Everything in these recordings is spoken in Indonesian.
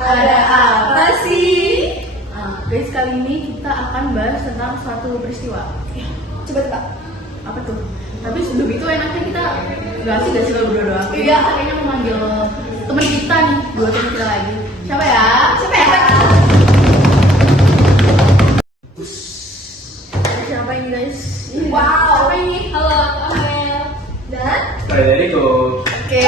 Ada apa sih? Nah, guys, kali ini kita akan bahas tentang suatu peristiwa. Coba Kak. Apa tuh? Tapi sebelum itu enaknya kita gak sih kalau berdua doang. Iya. Kayaknya memanggil teman kita nih, dua teman kita lagi. Siapa ya? Siapa ya? Siapa ini guys? Wow. Siapa ini? Halo, Amel. Dan? Dari itu. Oke.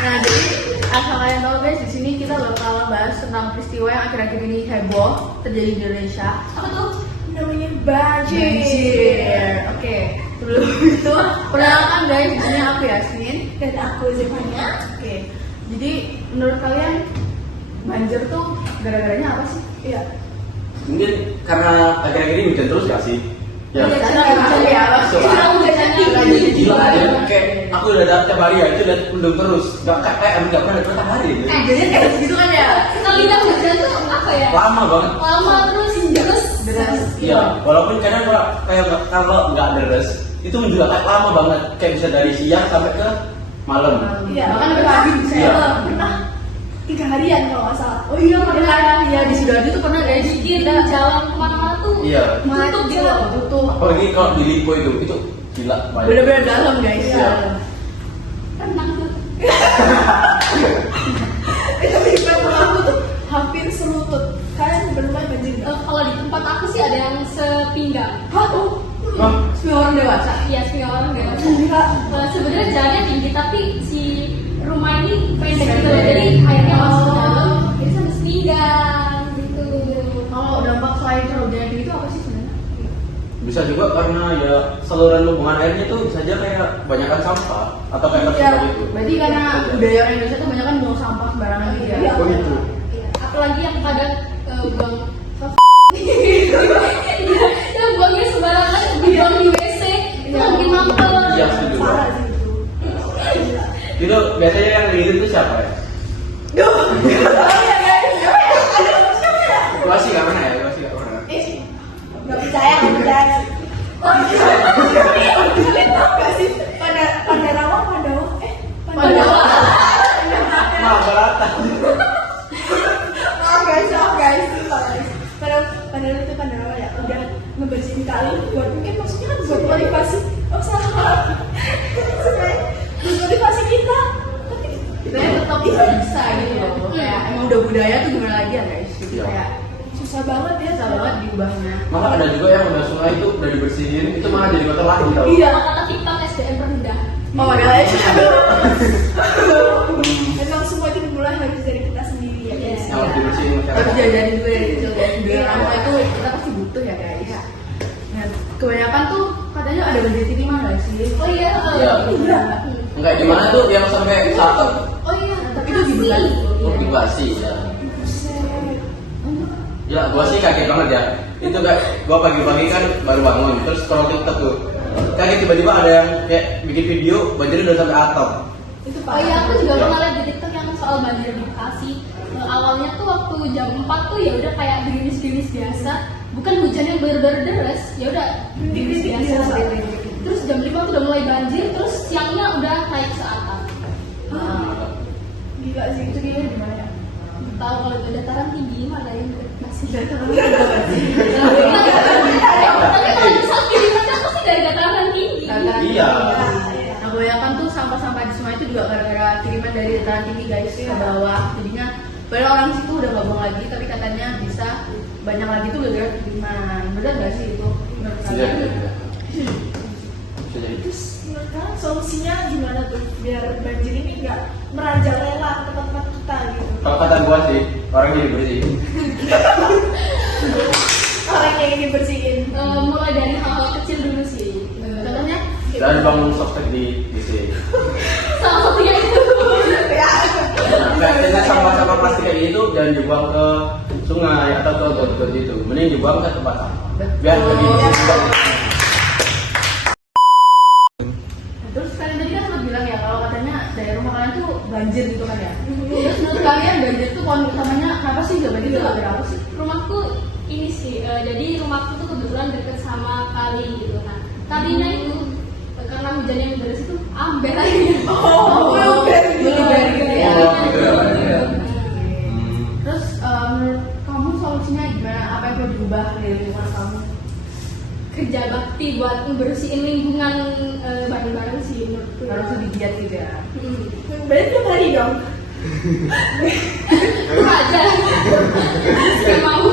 Nah, jadi asal kalian tahu guys, di sini kita bakal bahas tentang peristiwa yang akhir-akhir ini heboh terjadi di Indonesia. Apa tuh? Namanya banjir. Banjir. Oke. Sebelum itu, perkenalkan guys, di sini aku Yasmin. Dan aku Zevanya. Oke. Jadi menurut kalian banjir tuh gara-garanya apa sih? Iya. Mungkin karena akhir-akhir ini hujan terus gak sih? Ya. Iya. Ya, Gila aja. Kayak aku udah datang tiap hari aja dan mendung terus. Gak kayak gak pernah tiap hari. jadi kayak gitu kan ya? Sekali lihat hujan tuh apa ya? Lama banget. Lama terus Deras. Iya. Walaupun kadang kalau nggak deres itu juga kayak lama banget. Kayak bisa dari siang sampai ke malam. Iya. Bahkan sampai pagi bisa ya. Iya. Pernah 3 harian kalau nggak salah. Oh iya pernah ya, di Sidoarjo tuh pernah guys. Bikin jalan kemana-mana tuh. Iya. Tutup gitu. Tutup. Apalagi kalau di Lipo itu gila banyak. Bener-bener dalam guys. Iya. Renang tuh. Tapi aku tuh hampir selutut. Kalian bener-bener banjir nggak? Kalau di tempat aku sih ada yang sepinggang. Hah? Hah? Semua orang dewasa. Iya, sepinggang orang dewasa. Sebenarnya jalannya tinggi tapi si rumah ini pendek gitu loh. Jadi airnya masuk ke dalam. Jadi sampai sepinggang gitu. Kalau dampak selain curah hujan yang tinggi itu apa sih sebenarnya? Bisa juga karena ya saluran hubungan airnya tuh bisa aja kayak banyakan sampah atau kayak Iya. tersebut gitu. Berarti karena budaya orang Indonesia tuh banyak kan buang sampah sembarangan gitu ya. Iya. Oh gitu. Iya. Apalagi yang kadang buang yang buangnya sembarangan dibuang di WC itu makin mampel. Iya, setuju. Parah sih itu. Itu biasanya yang leading itu siapa ya? Gua sih gak pernah ya, gua sih gak pernah. Nggak percaya. Kalian tahu nggak sih pada rawa Pandawa. Nah, beratan. Maaf guys. Padahal itu pada rawa ya udah ngebersihin kali buat mungkin maksudnya kan buat motivasi. Oh salah. Buat motivasi kita. Tapi Kita tetap bisa gitu loh. Kayak emang udah budaya tuh gimana lagi ya guys? Jadi Iya. kayak susah banget ya. susah banget diubahnya. Malah ada juga yang udah sungai itu udah dibersihin, itu malah jadi kotor lagi tau. Iya. Kata TikTok SDM rendah. Oh my god. Memang semua itu dimulai harus dari kita sendiri ya guys. Yang harus dibersihin Tapi masyarakat. jajarin juga dari kecil guys. Budaya Iya. ramah itu kita pasti butuh ya guys. Nah, kebanyakan tuh katanya ada banjir kiriman gak sih? Oh iya. Iya. Iya. Enggak di mana tuh yang sampai satu Oh iya. Tapi itu gimana? motivasi ya. Ya, gua sih kaget banget ya. Itu kayak gua pagi-pagi kan baru bangun, terus scroll TikTok tuh. Kayak tiba-tiba ada yang kayak bikin video banjirnya udah sampai atap. Itu oh iya, aku juga pernah lihat di TikTok yang soal banjir di Bekasi. Awalnya tuh waktu jam 4 tuh ya udah kayak gerimis-gerimis biasa, bukan hujan yang bener-bener deras, ya udah gerimis biasa. Terus jam 5 tuh udah mulai banjir, terus siangnya udah naik ke atap. Gila sih, itu gimana ya? Tahu kalau itu dataran tinggi mana yang masih dataran tinggi. Tapi kalau misal kirimannya pasti dari dataran tinggi. Iya. Nah, kebanyakan tuh sampah-sampah di sungai itu juga gara-gara kiriman dari dataran tinggi guys ke bawah. Jadinya padahal orang situ udah gak buang lagi, tapi katanya bisa banyak lagi tuh gara-gara kiriman. Bener gak sih itu? Menurut Bisa kalian? jadi. Bisa jadi. Terus menurut kalian solusinya gimana tuh biar banjir ini nggak merajalela ke tempat kita gitu? Kalau kata gua sih, orang jadi bersih. Orang yang ingin bersihin. Mulai dari hal-hal kecil dulu sih. Contohnya Dan bangun sostek di DC. Salah satunya itu. Ya. Nah, kayak dengan sampah-sampah plastik kayak gitu jangan dibuang ke sungai atau ke got-got itu. Mending dibuang ke tempat sampah. Biar jadi terus kalian tadi kan sempat bilang ya kalau katanya dari rumah kalian tuh banjir gitu kan ya. Terus menurut kalian banjir tuh pohon utamanya kenapa sih gak banjir tuh gara apa sih? Rumahku ini sih, jadi rumahku tuh kebetulan deket sama kali gitu kan. Kalinya itu karena hujan yang deras itu amber aja. Blueberry gitu ya. Oh, gitu ya. berubah di lingkungan kamu? Kerja bakti buat ngebersihin lingkungan bareng-bareng sih menurutku. Harus lebih giat gitu ya. Berarti tiap hari dong. Itu aja. Gak mau.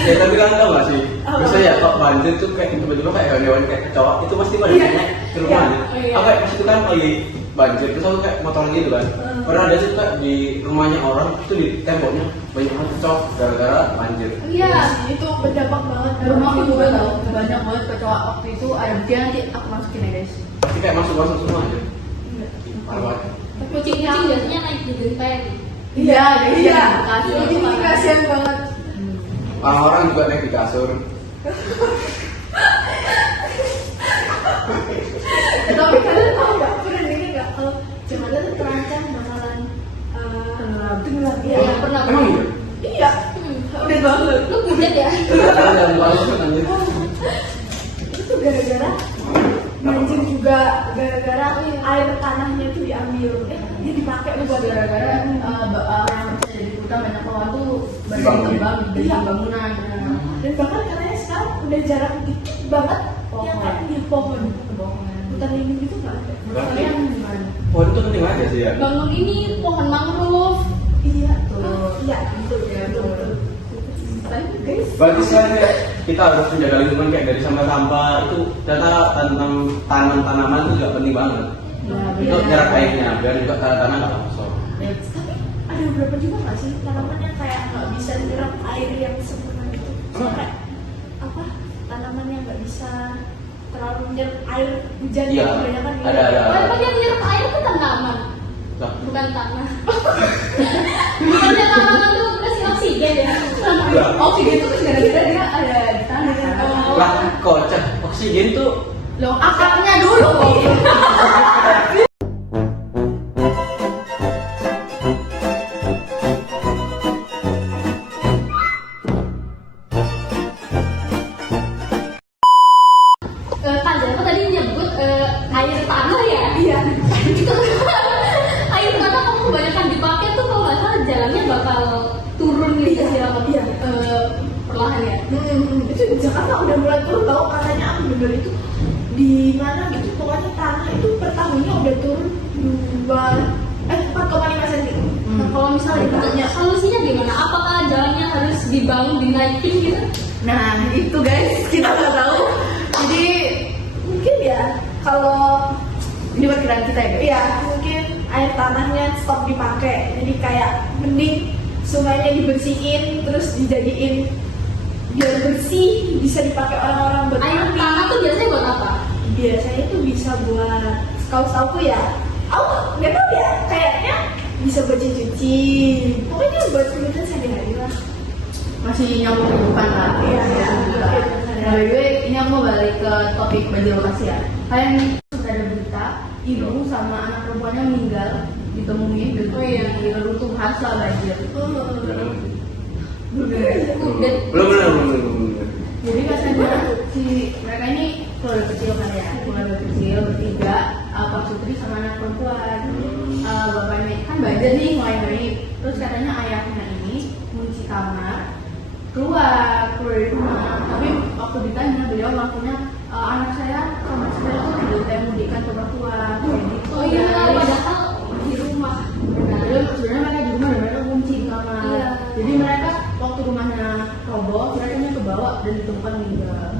Ya tapi kan tau gak sih, biasanya ya kok banjir tuh kayak tiba-tiba kayak hewan-hewan kayak kecoa itu pasti pada naik ke rumah aja. Aku kayak pas itu kan lagi banjir terus aku kayak motoran gitu kan. Pernah ada sih kayak di rumahnya orang itu di temboknya banyak banget kecoa gara-gara banjir. Iya. Itu berdampak banget. Rumah aku juga tahu banyak banget kecoa waktu itu ada bukti nanti aku masukin ya guys. Pasti kayak masuk-masuk semua aja. Parah banget. Kucing-kucing biasanya naik di genteng. Iya, Iya. Kasih Ini kasihan banget. Orang-orang juga naik di kasur. Tapi kalian tahu nggak? Pernah dengar nggak? Jakarta tuh terancam bakalan tenggelam. Iya, pernah. Emang iya? Iya. Udah banget. Lu budet ya? Karena dalam langsung anjir. Itu tuh gara-gara banjir juga, gara-gara air tanahnya tuh diambil. Dia dipakai buat gara-gara yang bisa jadi hutan banyak pohon tuh banyak tebang jadi Iya. bangunan. Dan bahkan katanya sekarang udah jarang dikit banget yang kayak di pohon. Hutan lindung gitu nggak ada. Kalian gimana? Oh itu penting aja sih ya. Bangun ini pohon mangrove. Iya. Tuh. Iya. Betul. Ya, Betul. Guys. Berarti sekarang kayak kita harus menjaga lingkungan kayak dari sampah-sampah itu ternyata tentang tanaman-tanaman itu juga penting banget. Itu jarak airnya biar juga tanah nggak kosong. Tapi ada beberapa juga nggak sih tanaman yang kayak nggak bisa nyerap air yang sempurna gitu. Kayak apa? Tanaman yang nggak bisa terlalu nyerap air hujan Iya, yang kebanyakan gitu. ada. Kalau yang nyerap air itu tanaman, Nah, bukan tanah. Bukannya tanaman tuh kasih oksigen ya? Lah. Oksigen itu kan gara-gara dia ada di tanah. Oh. lah kocak oksigen tuh Loh, akarnya dulu. Tanda aku tadi nyebut air tanah ya? Iya. Itu air tanah kamu kebanyakan dipakai tuh kalau nggak salah jalannya bakal turun gitu sih lama Iya. perlahan ya. Itu di Jakarta udah mulai turun tau, katanya aku dengar itu di mana gitu, pokoknya tanah itu per tahunnya udah turun 4,5 cm. Nah, kalau misalnya ditanya solusinya gimana? Apakah jalannya harus dibangun dinaikin gitu? Nah, itu guys, kita nggak tahu. Jadi mungkin ya kalau Ini perkiraan kita ya guys. ya mungkin air tanahnya stop dipakai, jadi kayak mending sungainya dibersihin terus dijadiin biar bersih, bisa dipakai orang-orang buat Air mandi. tanah tuh biasanya buat apa? Biasanya tuh bisa buat, setahu-setahuku ya, aku nggak tahu ya, kayaknya bisa buat cuci, pokoknya buat kebutuhan sehari-hari lah. Masih nyambung kehidupan lah. Iya, iya. Nah, by the way, ini aku mau balik ke topik banjir lokasi ya. Kalian sudah ada berita ibu sama anak perempuannya meninggal ditemuin di reruntuhan setelah banjir. belum. Jadi katanya si mereka ini keluarga kecil kan ya, keluarga kecil bertiga, Pak Sutri sama anak perempuan. Bapaknya kan banjir nih mulai naik, terus katanya ayahnya ini kunci kamar keluar dari rumah. Tapi waktu ditanya beliau ngakunya anak saya sama saya tuh tidak saya mudikan ke mertua. Kayak gitu. Oh iya, guys. padahal di rumah. Sebenarnya mereka di rumah dan mereka kunci di kamar. Iya. Jadi mereka waktu rumahnya roboh, mereka nya kebawa dan ditemukan meninggal.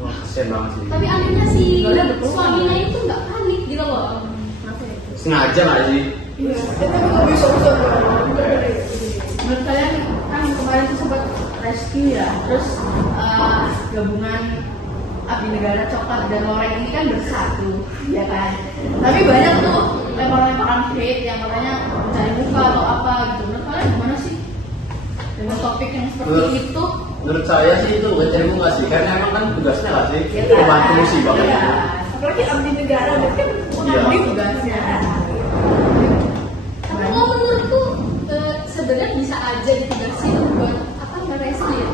Wah kesian banget sih. Tapi anehnya si Nggak ada betul. suaminya itu nggak panik gitu loh. Kenapa ya? Sengaja nggak sih? Iya, tapi nggak bisa Menurut kalian kan kemarin tuh sempat rescue ya, terus gabungan abdi negara coklat dan loreng ini kan bersatu, ya kan? Tapi banyak tuh lemparan-lemparan hate yang katanya mencari muka atau apa gitu. Menurut kalian gimana sih dengan topik yang seperti itu? Menurut saya sih itu bukan cari bunga sih, karena emang kan tugasnya nggak sih Ya kan? membantu musibah. Iya. apalagi abdi negara, berarti kan Iya. mengabdi Tugasnya. Tapi kalau menurutku sebenarnya bisa aja ditugasin buat apa nge-rescue ya.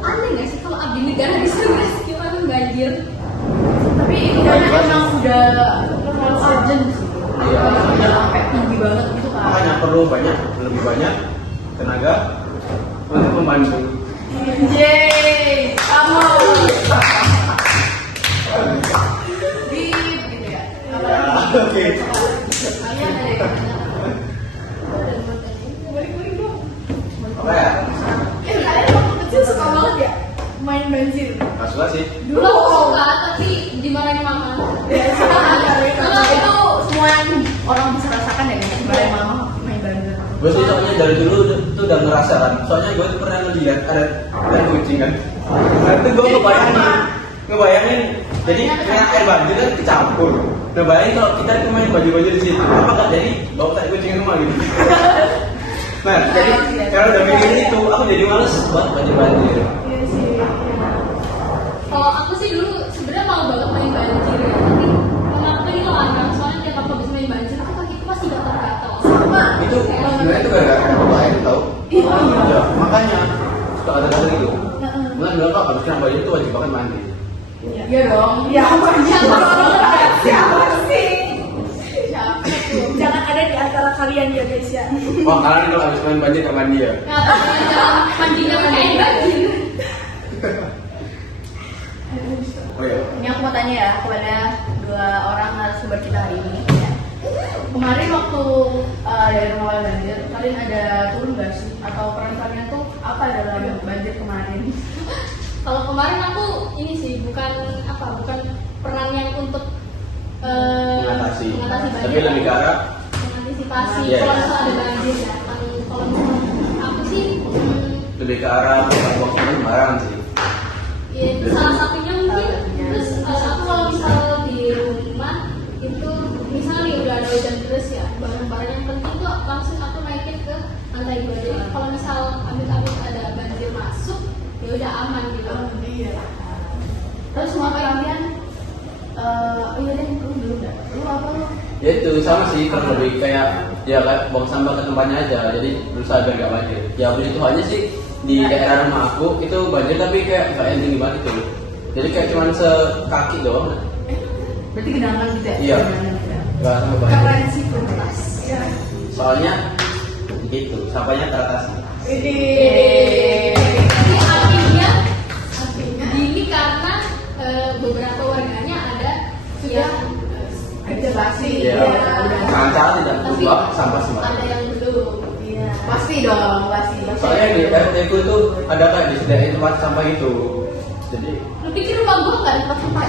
Aneh nggak sih kalau abdi negara bisa nge-rescue orang banjir? Tapi itu kayaknya emang udah terlalu urgent sih. Iya. Udah sampai tinggi banget gitu kan. Makanya perlu lebih banyak tenaga untuk membantu. Yeay, kamu di gitu ya. Apalagi Oke. kalian ada yang Balik-balik dong. Apa ya? Kalian waktu kecil suka banget ya main banjir. Nggak suka sih. Dulu aku suka tapi dimarahin mama. Kalau itu semua yang orang bisa rasakan ya guys, main mama main banjir. Gue sih soalnya dari dulu tuh udah ngerasa kan. Soalnya gue tuh pernah ngeliat ada kucing kan. Nah itu gue ngebayangin. Jadi kena air banjir kan kecampur. Nah bayangin kalau kita itu main baju-baju di situ, apa nggak jadi bawa tai kucing ke rumah gitu. Nah jadi kalau udah mikir itu, aku jadi males buat banjir. Iya sih. Kalau aku sih dulu sebenarnya mau banget main banjir ya, tapi karena aku ini larang, soalnya tiap aku habis main banjir, aku kakiku pasti gatal-gatal. Sama. Itu sebenarnya itu gara-gara air tau. Iya, makanya suka ada gitu. Mulai bilang kok habis kena banjir itu wajib banget mandi. Iya dong. Ya apa siapa sih? Siapa tuh? Jangan ada di antara kalian ya guys ya. Wah kalian kalau habis main banjir ke mandi ya? Ngapain jalan mandinya pakai banjir? Oh iya. Ini aku mau tanya ya kepada dua orang narasumber kita hari ini. Ya. Kemarin waktu dari rumah banjir, kalian ada turun nggak sih? Atau peran kalian tuh apa dalam banjir kemarin? Kalau kemarin aku ini sih bukan peran yang untuk Mengatasi. banjir, Tapi lebih ke arah mengantisipasi Iya. kalau misalnya ada banjir ya. Kalau misalnya aku sih lebih ke arah waktu barang sih. ya itu salah satunya mungkin. Salah satunya. Terus aku kalau misal di rumah itu misalnya nih udah ada hujan deras ya, barang-barang yang penting tuh langsung aku naikin ke lantai 2. Jadi kalau misal amit-amit ada banjir masuk ya udah aman gitu. Iya. Terus semua kalian, oh iya deh, lu dulu dah. Lu apa lu? Ya itu sama sih, kurang lebih kayak ya kayak buang sampah ke tempatnya aja. Jadi berusaha biar gak banjir. Ya puji Tuhannya sih di daerah rumah aku itu banjir tapi kayak nggak yang tinggi banget gitu. Jadi kayak cuma sekaki doang. Berarti genangan gitu ya? Iya. Genangan gitu ya? Nggak sampai banjir. Keren sih tuntas. Ya. Soalnya gitu, sampahnya teratasi. Ini. Tapi akhirnya gini karena beberapa warganya ada yang Aktivasi. Iya. Dengan cara tidak tapi membuang sampah ada sembarangan. yang belum. Iya. Pasti dong, pasti. Soalnya di RT ku itu ada kayak disediain tempat sampah itu. Jadi Lu pikir rumah gua nggak ada tempat sampah?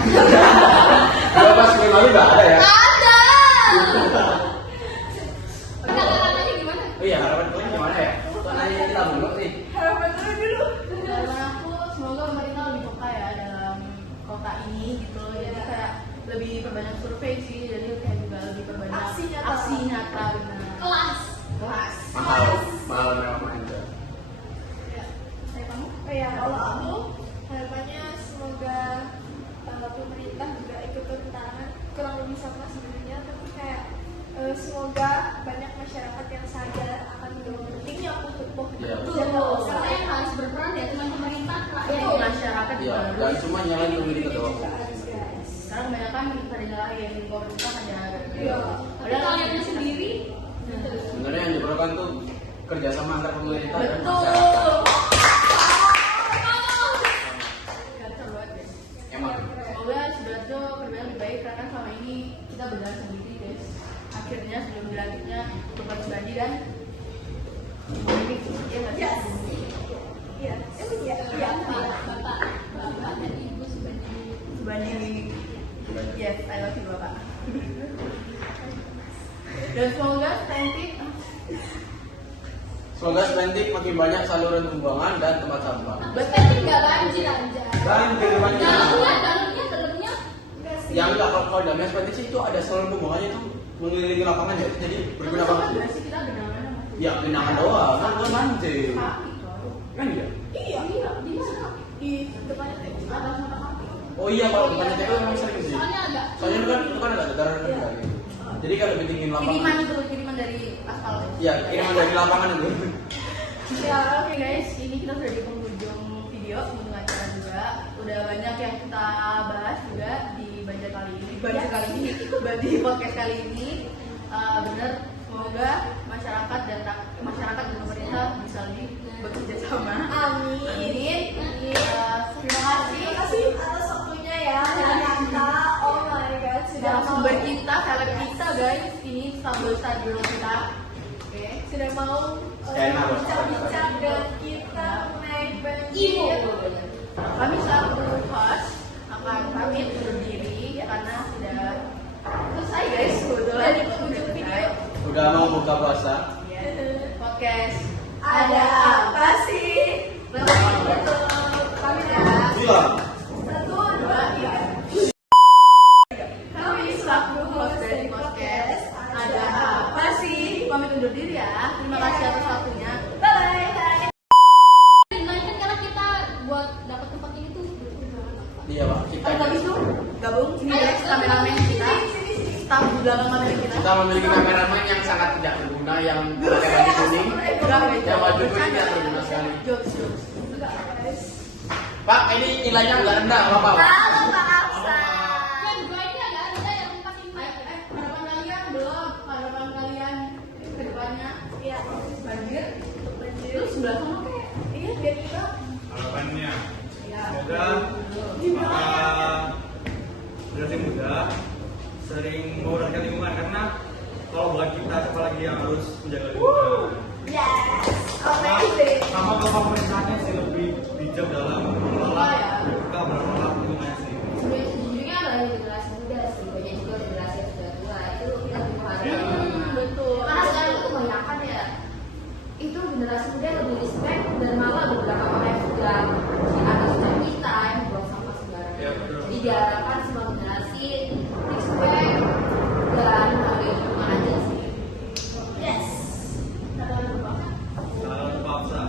kalau pas lima nggak ada ya. Ada. Penanganannya gimana? Oh iya harapan kalian gimana ya? Soalnya kita belum nih. Harapan dulu. Harapan aku semoga pemerintah lebih peka ya dalam kota ini gitu. Jadi kayak lebih perbanyak survei sih. Jadi kayak juga lebih perbanyak Aksi nyata. Aksi nyata benar. Kelas. Kelas. Mahal memang aja. Saya kamu? Ya kalau aku harapannya semoga pemerintah juga ikut turun tangan, kurang lebih sama sebenarnya, tapi kayak semoga banyak masyarakat yang sadar akan betapa pentingnya pupuk. Iya. Betul. Karena yang harus berperan ya cuma pemerintah, rakyat. Iya, masyarakat Iya, juga dan harus. cuma nyalain pemerintah doang. Sekarang kebanyakan pada nyalahin pemerintah hanya Iya. Tapi kalian sendiri Sebenarnya yang diperlukan tuh kerjasama antar pemerintah dan betul. masyarakat. Gacor banget guys. Emang. Semoga Sidoarjo berjalan lebih baik karena selama ini kita berjalan sendiri guys. Akhirnya sebelum dilanjutnya Bapak Subandi dan ini ya nggak sih? Iya, emang ya. Iya. bapak dan ibu sebenarnya. Subandi. Yes, I love you Bapak. Dan semoga nanti Semoga Spentik makin banyak saluran pembuangan dan tempat sampah. Betul nggak banjir aja. Banjir banjir. Dalamnya Yang enggak kalau dalamnya Spentik sih itu ada saluran pembuangannya tuh mengelilingi lapangan ya. Jadi berguna banget. berarti sih kita genangan masih. Ya genangan doang, kan bukan banjir. Kaki kalau. Kan iya. Iya, Iya, di mana? di depannya teh. Atas mata kaki. Oh iya kalau depannya itu memang sering sih. soalnya agak. Soalnya itu kan agak dataran rendah gitu. Jadi kalau lebih tinggi Kiriman lapangan. itu kiriman dari aspal. Iya, kiriman dari lapangan itu. Ya oke guys, ini kita sudah di penghujung video, penghujung acara juga. Udah banyak yang kita bahas juga di Banjar kali ini, di podcast kali ini. Bener, semoga masyarakat dan pemerintah bisa lebih bekerja sama. Amin. Amin. tidak mau Enak, Bos. bincang-bincang dengan kita mengenai Imo. banjir. Kami selaku host akan pamit undur diri ya karena sudah selesai guys kebetulan Dan itu ujung video. Udah mau buka puasa. podcast. Ada apa sih? Kami dah. Iya. 1, 2, 3. Kami selaku host dari podcast. Ada apa sih? Pamit undur diri ya. Terima kasih atas waktunya. Bye. Kan karena kita buat dapat tempat ini tuh Iya, Pak. Kita Kalau itu gabung sini guys kameramen kita. Staff di belakang kamera kita. Kita memiliki kameramen yang sangat tidak berguna yang pakai baju kuning. Yang baju kuning tidak berguna sekali. Jokes. Pak, ini nilainya agak rendah, nggak apa-apa. Halo Pak Aksa. kan gue ini agak ada yang pakai Harapan kalian belum? Harapan kalian ke depannya Iya. banjir. Banjir. Terus sebelah sana kayak Iya, biar kita Harapannya ya. semoga generasi muda sering mengurangkan lingkungan karena kalau buat kita siapa lagi yang harus menjaga lingkungan. yes. Amazing. Sama kalau pemerintahnya sih lebih bijak dalam mengelola Ya. kita mengelola lingkungannya sih. Sejujurnya adalah generasi muda sih, banyak juga generasi yang sudah tua itu kita lebih menghargai. Betul. Karena sekarang itu kebanyakan ya itu generasi muda yang lebih respect dan malah beberapa orang yang sudah di atas dari kita yang buang sampah sembarangan. Iya, betul. Jadi diharapkan semua generasi respect dan menghargai lingkungan aja sih. Yes. Salam bangsa.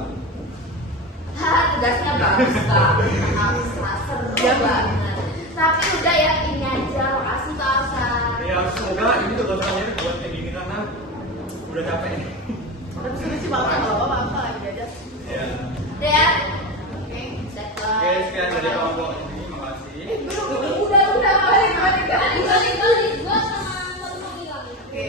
Haha, tegasnya bagus Kak. Aksa, seru banget. Tapi udah ya ini aja, makasih Kak Aksa. Ya semoga ini tugas terakhir buat kayak gini karena udah capek. Tapi seru sih banget kalau apa-apa lagi aja. Ya. Udah ya. Oke. Settle. Oke, sekian dari awal gua ini, makasih. Udah, balik. balik gue sama satu mobil lagi. Oke.